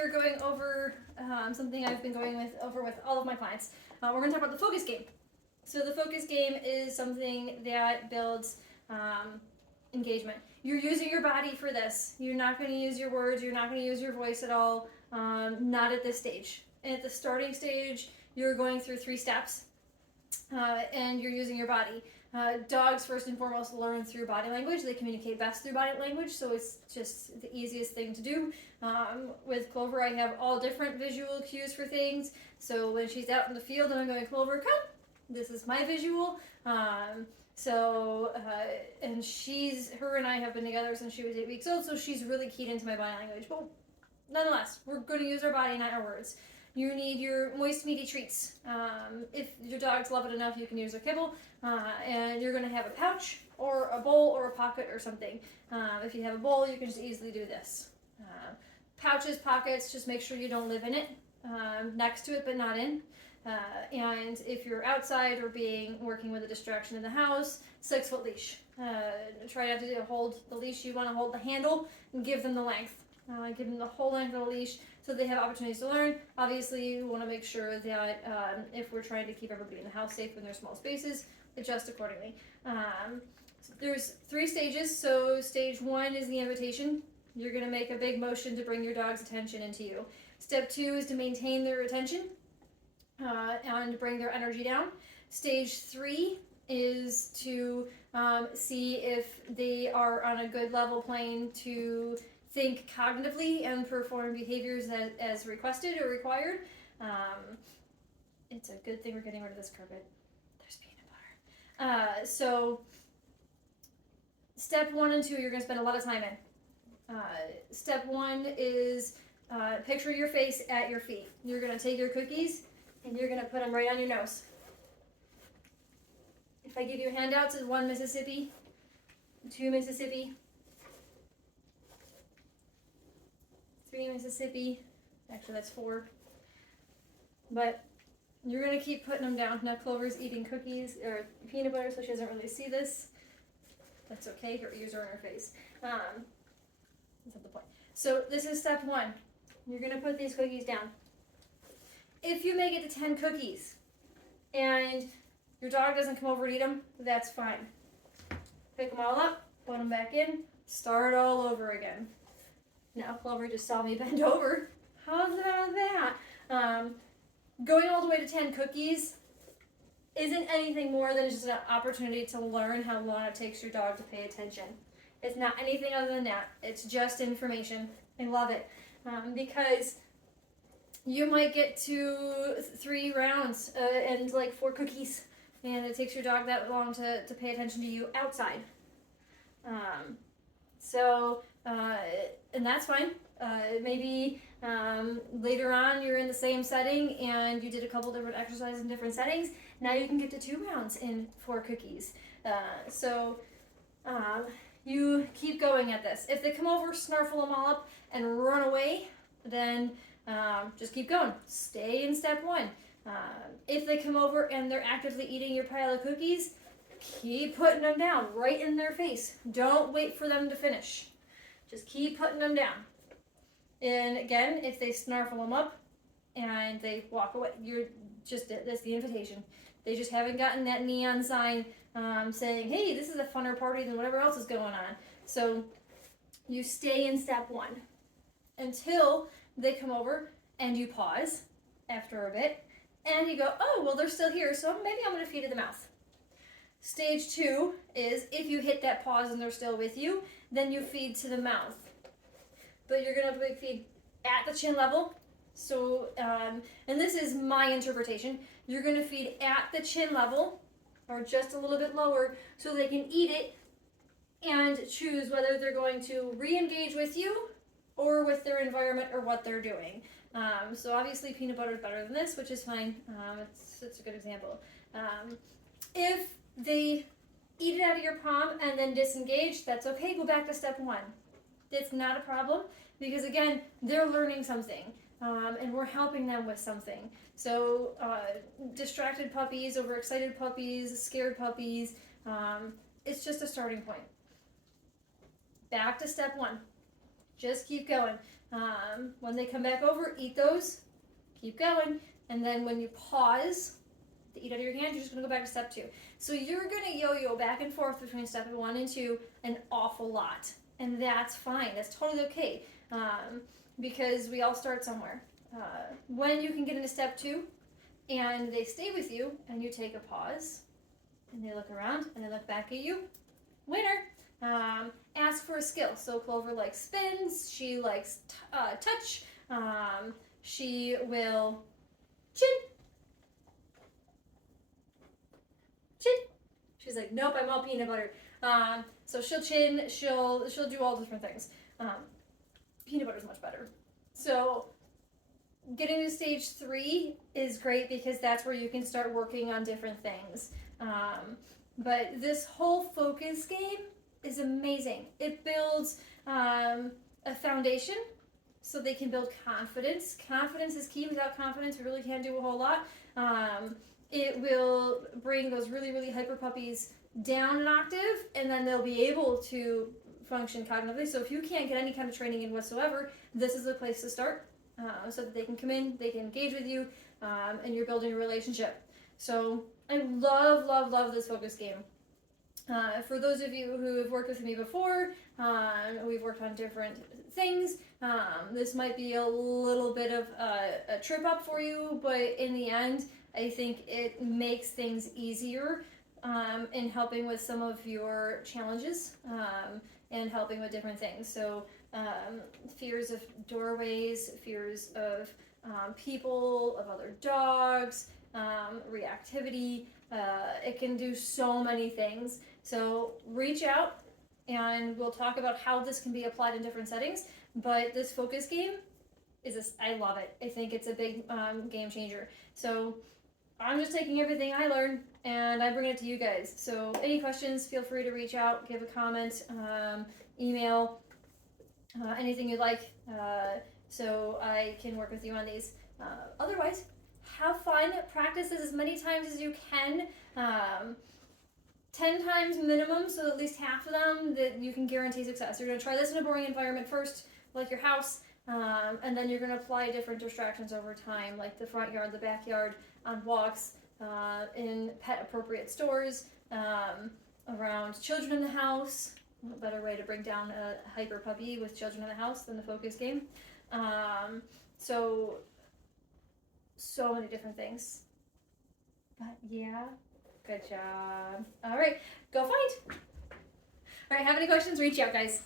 here going over something I've been going over with all of my clients. We're going to talk about the focus game. So the focus game is something that builds engagement. You're using your body for this. You're not going to use your words. You're not going to use your voice at all. Not at this stage. At the starting stage, you're going through 3 steps, and you're using your body. Dogs, first and foremost, learn through body language. They communicate best through body language, so it's just the easiest thing to do. With Clover, I have all different visual cues for things. So when she's out in the field and I'm going, Clover, come, this is my visual. And her and I have been together since she was 8 weeks old, so she's really keyed into my body language. But nonetheless, we're going to use our body, not our words. You need your moist, meaty treats. If your dogs love it enough, you can use their kibble. And you're going to have a pouch or a bowl or a pocket or something. If you have a bowl, you can just easily do this. Pouches, pockets, just make sure you don't live in it. Next to it, but not in. And if you're outside or working with a distraction in the house, 6-foot leash. Try not to hold the leash. You want to hold the handle and give them the length. Give them the whole length of the leash so they have opportunities to learn. Obviously, you want to make sure that if we're trying to keep everybody in the house safe in their small spaces, adjust accordingly. There's 3 stages. So stage 1 is the invitation. You're going to make a big motion to bring your dog's attention into you. Step 2 is to maintain their attention and bring their energy down. Stage 3 is to see if they are on a good level plane to think cognitively and perform behaviors as requested or required. It's a good thing we're getting rid of this carpet. There's peanut butter. So step 1 and 2, you're going to spend a lot of time in. Step 1 is picture your face at your feet. You're going to take your cookies and you're going to put them right on your nose. If I give you handouts, it's 1 Mississippi, 2 Mississippi, 3 Mississippi, actually that's 4, but you're going to keep putting them down. Now Clover's eating cookies or peanut butter, so she doesn't really see this. That's okay, her ears are in her face. That's not the point. So this is step 1. You're going to put these cookies down. If you make it to 10 cookies and your dog doesn't come over and eat them, that's fine. Pick them all up, put them back in, start all over again. Now Clover just saw me bend over. How's about that? Going all the way to 10 cookies isn't anything more than just an opportunity to learn how long it takes your dog to pay attention. It's not anything other than that. It's just information. I love it. Because you might get to 3 rounds and like 4 cookies, and it takes your dog that long to pay attention to you outside. And that's fine. Maybe later on you're in the same setting and you did a couple different exercises in different settings. Now you can get to 2 rounds in 4 cookies. You keep going at this. If they come over, snarfle them all up and run away, then just keep going. Stay in step 1. If they come over and they're actively eating your pile of cookies, keep putting them down right in their face. Don't wait for them to finish. Just keep putting them down. And again, if they snarfle them up and they walk away, that's the invitation. They just haven't gotten that neon sign saying, hey, this is a funner party than whatever else is going on. So you stay in step 1 until they come over and you pause after a bit and you go, oh, well, they're still here, so maybe I'm going to feed to the mouth. Stage 2 is if you hit that pause and they're still with you, then you feed to the mouth. But you're going to feed at the chin level. So, and this is my interpretation, you're going to feed at the chin level or just a little bit lower so they can eat it and choose whether they're going to re-engage with you or with their environment or what they're doing. So obviously peanut butter is better than this, which is fine. It's a good example. If they eat it out of your palm and then disengage, that's okay. Go back to step 1. It's not a problem because, again, they're learning something and we're helping them with something. So distracted puppies, overexcited puppies, scared puppies, it's just a starting point. Back to step 1. Just keep going. When they come back over, eat those, keep going. And then when you pause to eat out of your hand, you're just gonna go back to step 2. So you're gonna yo-yo back and forth between step 1 and 2 an awful lot. And that's fine, that's totally okay. Because we all start somewhere. When you can get into step 2 and they stay with you and you take a pause and they look around and they look back at you, winner. Ask for a skill. So Clover likes spins, she likes touch, she will chin. She's like, nope, I'm all peanut butter. So she'll chin, she'll do all different things. Peanut butter is much better. So getting to stage 3 is great because that's where you can start working on different things. But this whole focus game is amazing. It builds a foundation so they can build confidence. Confidence is key. Without confidence, we really can't do a whole lot. It will bring those really, really hyper puppies down an octave, and then they'll be able to function cognitively. So if you can't get any kind of training in whatsoever, this is the place to start, so that they can come in, they can engage with you, and you're building a relationship. So I love this focus game. For those of you who have worked with me before, we've worked on different things. This might be a little bit of a trip up for you, but in the end, I think it makes things easier in helping with some of your challenges and helping with different things. So fears of doorways, fears of people, of other dogs, reactivity. It can do so many things. So reach out and we'll talk about how this can be applied in different settings. But this focus game I love it. I think it's a big game changer. So I'm just taking everything I learned and I bring it to you guys. So any questions, feel free to reach out, give a comment, email, anything you'd like, so I can work with you on these. Otherwise, have fun, practice this as many times as you can, 10 times minimum, so at least half of them that you can guarantee success. You're going to try this in a boring environment first, like your house, and then you're going to apply different distractions over time, like the front yard, the backyard, on walks, in pet-appropriate stores, around children in the house. A better way to bring down a hyper puppy with children in the house than the focus game. So many different things. But yeah, good job. All right, go find. All right, have any questions? Reach out, guys.